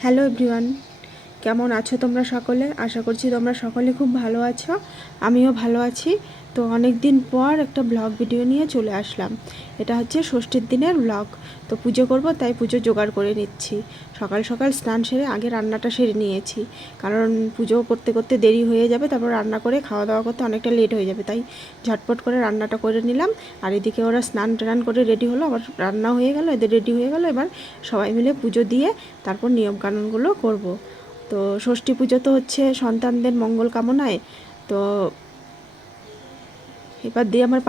Hello everyone কেমন আছো তোমরা সকলে? আশা করছি তোমরা সকলে খুব ভালো আছো। আমিও ভালো আছি। তো অনেক দিন পর একটা ব্লগ ভিডিও নিয়ে চলে আসলাম। এটা হচ্ছে ষষ্ঠীর দিনের ব্লগ তো পুজো করব, তাই পুজো জোগাড় করে নিচ্ছি। সকাল সকাল স্নান সেরে আগে রান্নাটা সেরে নিয়েছি। কারণ পুজো করতে করতে দেরি হয়ে যাবে, তারপর রান্না করে খাওয়া দাওয়া করতে অনেকটা লেট হয়ে যাবে। তাই ঝটপট করে রান্নাটা করে নিলাম। আর এদিকে ওরা স্নান টান করে রেডি হলো, আবার রান্না হয়ে গেল, এদের রেডি হয়ে গেল। এবার সবাই মিলে পুজো দিয়ে তারপর নিয়মকানুনগুলো করব। তো ষষ্ঠী পুজো তো হচ্ছে সন্তানদের মঙ্গল কামনায়। তো এবার দিয়ে আমার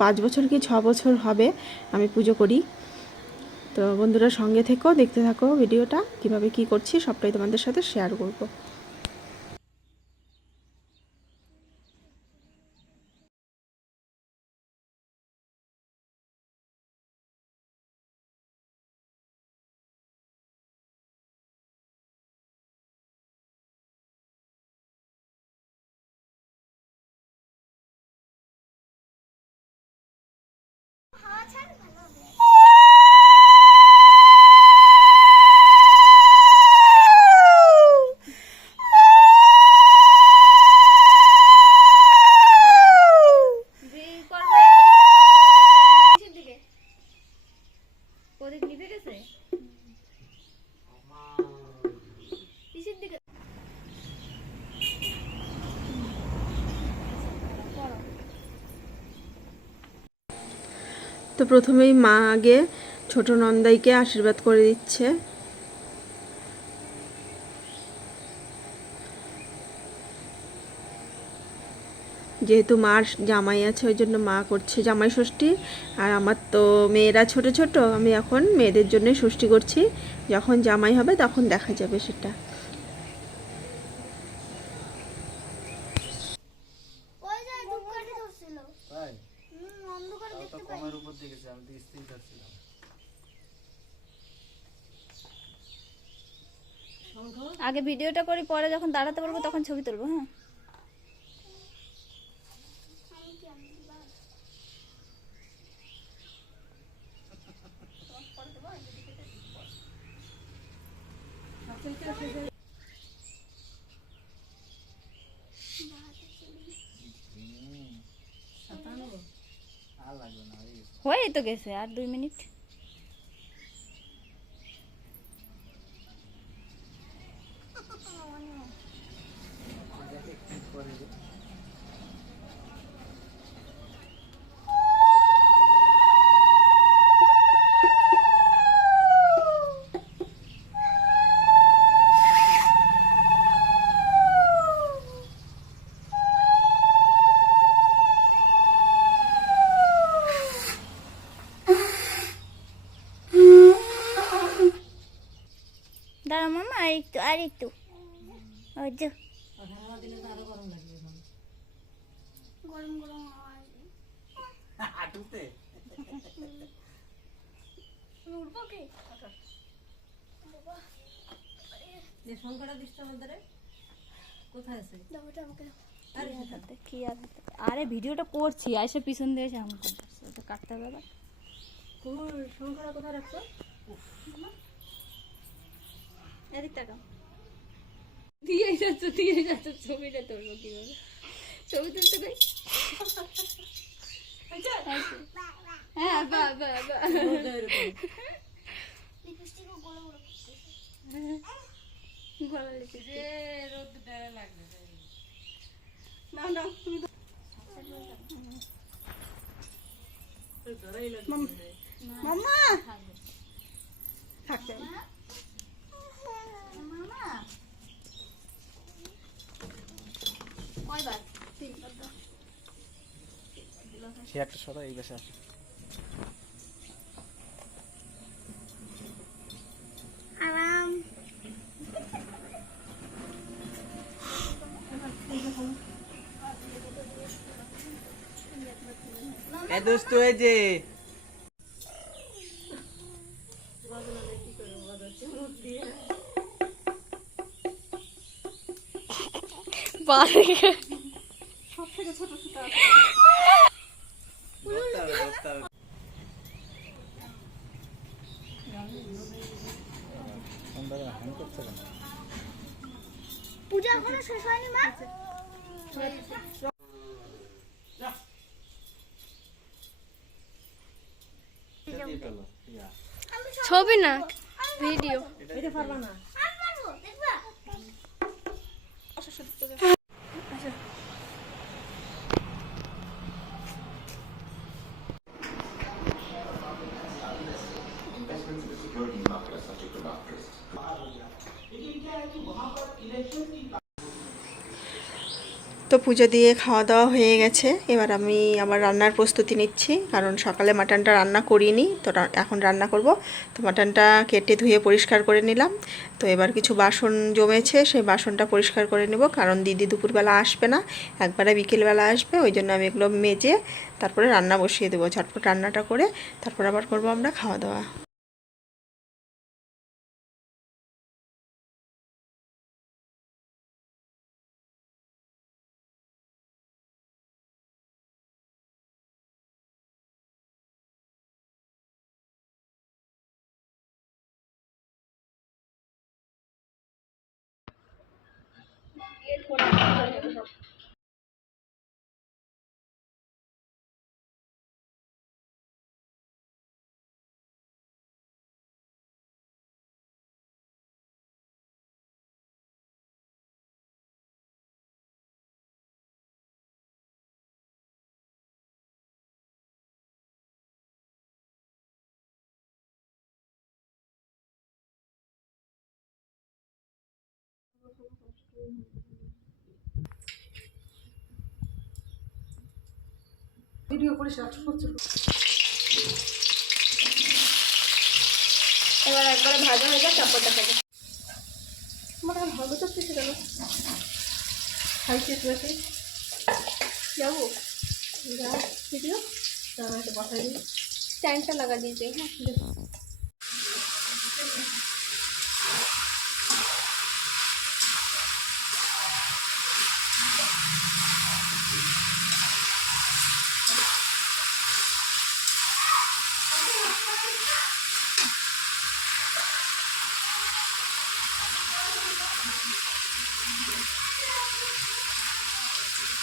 পাঁচ বছর কি ছ বছর হবে, আমি পুজো করি। তো বন্ধুরা সঙ্গে থেকেও দেখতে থাকো ভিডিওটা, কীভাবে কি করছি সবটাই তোমাদের সাথে শেয়ার করব। প্রথমেই মা আগে ছোট নন্দাইকে আশীর্বাদ করে দিচ্ছে। যেহেতু মার জামাই আছে, ওই জন্য মা করছে জামাই ষষ্ঠী। আর আমার তো মেয়েরা ছোট ছোট, আমি এখন মেয়েদের জন্যই ষষ্ঠী করছি। যখন জামাই হবে, তখন দেখা যাবে সেটা। দেখেছি আমি তো স্থির থাকছিলাম আগে ভিডিওটা করি পরে যখন দাঁড়াতে পারব তখন ছবি তুলবো হ্যাঁ? আর লাগবে না হয়ে গেছে হয়ে তো গেছে আর দুই মিনিট করে আর একটু আর একটু আর ভিডিওটা করছি আইসে পিছন দিয়ে এসে আমাকে কাটতে হবে আবার। এদিক তাকাও। দিয়ে যাচ্ছ দিয়ে যাচ্ছ ছবিটা তুলবো কীভাবে? ছবি তুলতে কই হ্যাঁ বা বা বা। গলা লিখেছে মাম্মা! থাকতে সে একটা সদা এই বেশে আসে। আরাম। এ দোস্ত এই যে। ধরতে হবে ধরতে হবে ফোনটা হ্যাং করছে কেন পূজা এখনও শেষ হয়নি মা? ছবি না ভিডিও। তো পুজো দিয়ে খাওয়া দাওয়া হয়ে গেছে। এবার আমি আমার রান্নার প্রস্তুতি নিচ্ছি, কারণ সকালে মাটনটা রান্না করিনি, তো এখন রান্না করব। তো মাটনটা কেটে ধুয়ে পরিষ্কার করে নিলাম। তো এবার কিছু বাসন জমেছে, সেই বাসনটা পরিষ্কার করে নেব, কারণ দিদি দুপুরবেলা আসবে না, একবারে বিকেলবেলা আসবে, ওই জন্য আমি এগুলো মেজে তারপরে রান্না বসিয়ে দেবো, ঝটপট রান্নাটা করে তারপর আবার করব আমরা খাওয়া দাওয়া। 嗯。এবার একবারে ভাজা হয়ে যায় তারপর দেখা যায় ভালো করতেছে কেন খাইছে তুই যাব। ভিডিও। বসাই দিই। স্ট্যান্ডটা লাগা দিয়েছে হ্যাঁ।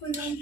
করলাম